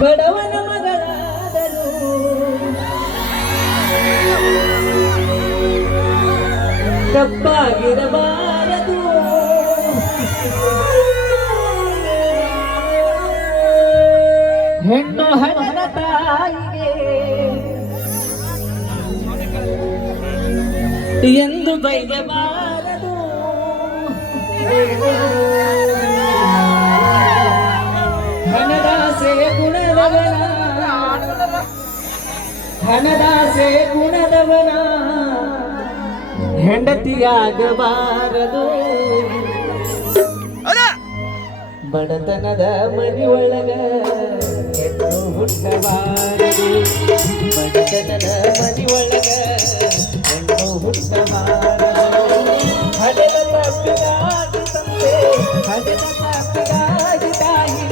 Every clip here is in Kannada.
ಬಡವನ ಮಗಳಾದನು ತಪ್ಪಾಗಿರಬಾರದು. ಹೆಣ್ಣು ಹಣದ ತಾಯಿಗೆ ಎಂದು ಬೈಯಬಾರದು. ಹಣದಾಸೆ ಗುಣದವನ ಹಣದಾಸೆ ಗುಣದವನ ಹೆಂಡತಿಯಾಗಬಾರದು. ಬಡತನದ ಮನೆಯೊಳಗ ಹೆಣ್ಣು ಹುಟ್ಟಬಾರದು. ಬಡತನದ ಮನೆಯೊಳಗ ಹೆಣ್ಣು ಹುಟ್ಟಬಾರದು. ಹಡೆದ ತಪ್ಪಿಗಾಗಿ ತಂದೆ, ಹಡೆದ ತಪ್ಪಿಗಾಗಿ ತಾಯಿ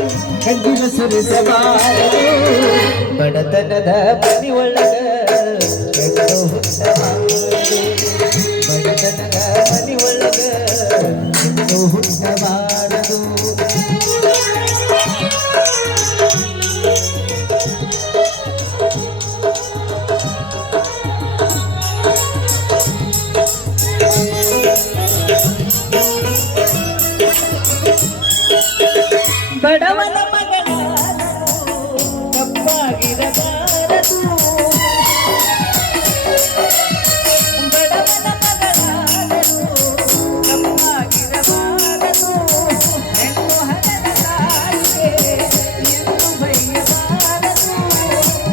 ಕಣ್ಣಿನ ಸುರಿಸಬಾರದು. ಬಡತನದ ಮನೆಯೊಳಗ ಹೆಣ್ಣು ಹುಟ್ಟಬಾರದು. ಬಡತನದ ಮನೆಯೊಳಗ ಹೆಣ್ಣು ಹುಟ್ಟಬಾರದು. ಬಡವನ ಮಗಳಾದನು ತಪ್ಪಾಗಿರಬಾರದು. ಬಡವನ ಮಗಳಾದನು ತಪ್ಪಾಗಿರಬಾರದು. ಹೆಣ್ಣು ಹಣದ ತಾಯಿಗೆ ಎಂದು ಬೈಯಬಾರದು.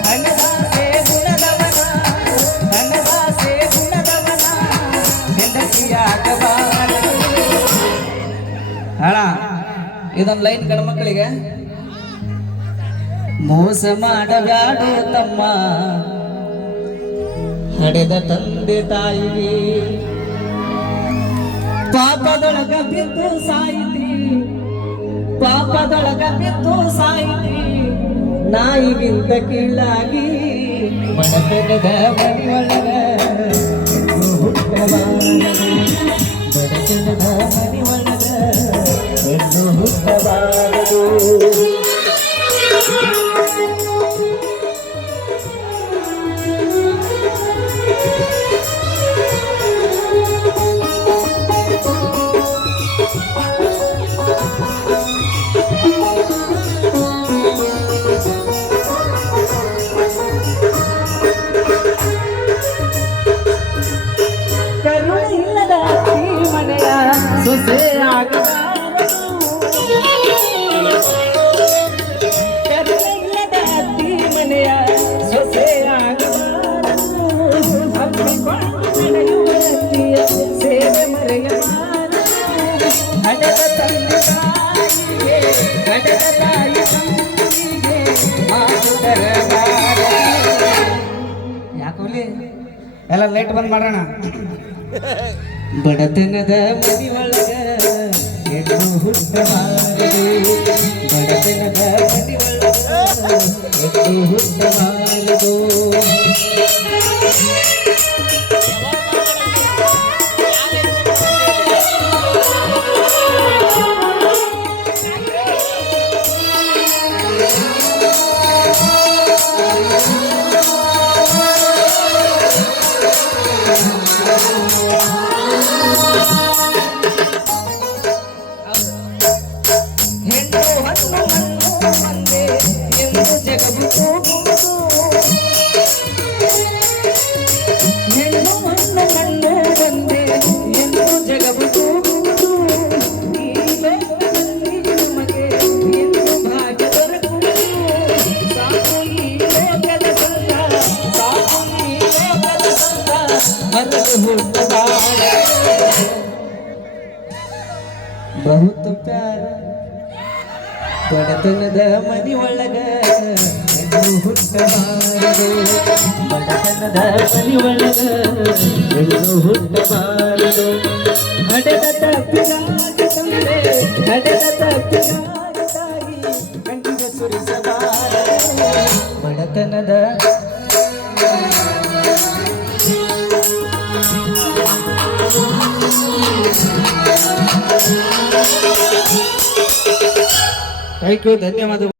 ಹಣದಾಸೆ ಗುಣದವನ ಹಣದಾಸೆ ಗುಣದವನ ಹೆಂಡತಿಯಾಗಬಾರದು. ಅಣ್ಣ ಇದೊಂದು ಲೈನ್ ಗಂಡ್ಮಕ್ಕಳಿಗೆ. ಮೋಸ ಮಾಡಬ್ಯಾಡು ತಮ್ಮ ಹಡೆದ ತಂದೆ ತಾಯಿಗೆ. ಪಾಪದೊಳಗ ಬಿದ್ದು ಸಾಯಿತಿ, ಪಾಪದೊಳಗ ಬಿದ್ದು ಸಾಯಿತಿ ನಾಯಿಗಿಂತ ಕೀಳಾಗಿ. ಬಡತನದ ಮನೆಯೊಳಗ ಹೆಣ್ಣು ಹುಟ್ಟಬಾರದು. ಬಡತನದ ಮನೆಯೊಳಗ ಹೆಣ್ಣು ಹುಟ್ಟಬಾರದು. ಕರುಣೆ ಇಲ್ಲದ ಈ ಮನೆಯ ಸೊಸೆ ಆಗಬಾರದು. ಕರುಣೆ ಇಲ್ಲದ ಈ ಮನೆಯ ಸೊಸೆ ಆಗಬಾರದು. ಹಬ್ಬಿಕೊಂಡು ನಡೆಯುವ ಅತ್ತಿಯ ಸೇವೆ ಮರೆಯಬಾರದು. ಹಡೆದ ತಂದೆ ತಾಯಿಗೆ ಹಡೆದ ತಾಯಿ ತಂದಿಗೆ ಮಾತು ತರಬಾರದು. ಯಾಕೋಲಿ ಎಲ್ಲ ಲೈಟ್ ಬಂದ್ ಮಾಡೋಣ. ಬಡತನದ ಮನೆಯೊಳಗ ಹೆಣ್ಣು ಹುಟ್ಟಬಾರದು. ಬಡತನದ ಮನೆಯೊಳಗ ಹೆಣ್ಣು ಹುಟ್ಟಬಾರದು. ಹೆಣ್ಣು ಹಣ್ಣು ಮಣ್ಣು ಒಂದೇ ಎಂದು ಜಗವು ಕೂಗುವುದು. ಹೆಣ್ಣು ಹಣ್ಣು ಮಣ್ಣು ಒಂದೇ ಎಂದು ಜಗವು ಕೂಗುವುದು. ಈ ಲೋಕದಲ್ಲಿ ನಮಗೆ ಎಂದು ಭಾಗ್ಯ ದೊರಕುವುದು. ಸಾಕು ಈ ಲೋಕದ ಸಂತ, ಸಾಕು ಈ ಲೋಕದ ಸಂತ ಮರಳು ಹುಟ್ಟಬಾರದು. ಬಹುತ್ ಪ್ಯಾರ ಬಡತನದ ಮನೆಯೊಳಗ ಹೆಣ್ಣು ಹುಟ್ಟಬಾರದು. ಬಡತನದ ಮನೆಯೊಳಗ ಹೆಣ್ಣು ಹುಟ್ಟಬಾರದು. ಹಡೆದ ತಪ್ಪಿಗಾಗಿ ತಂದೆ, ಹಡೆದ ತಪ್ಪಿಗಾಗಿ ತಾಯಿ ಕಣ್ಣಿನ ಸುರಿಸಬಾರದು. ಬಡತನದ ಥ್ಯಾಂಕ್ ಯು, ಧನ್ಯವಾದ.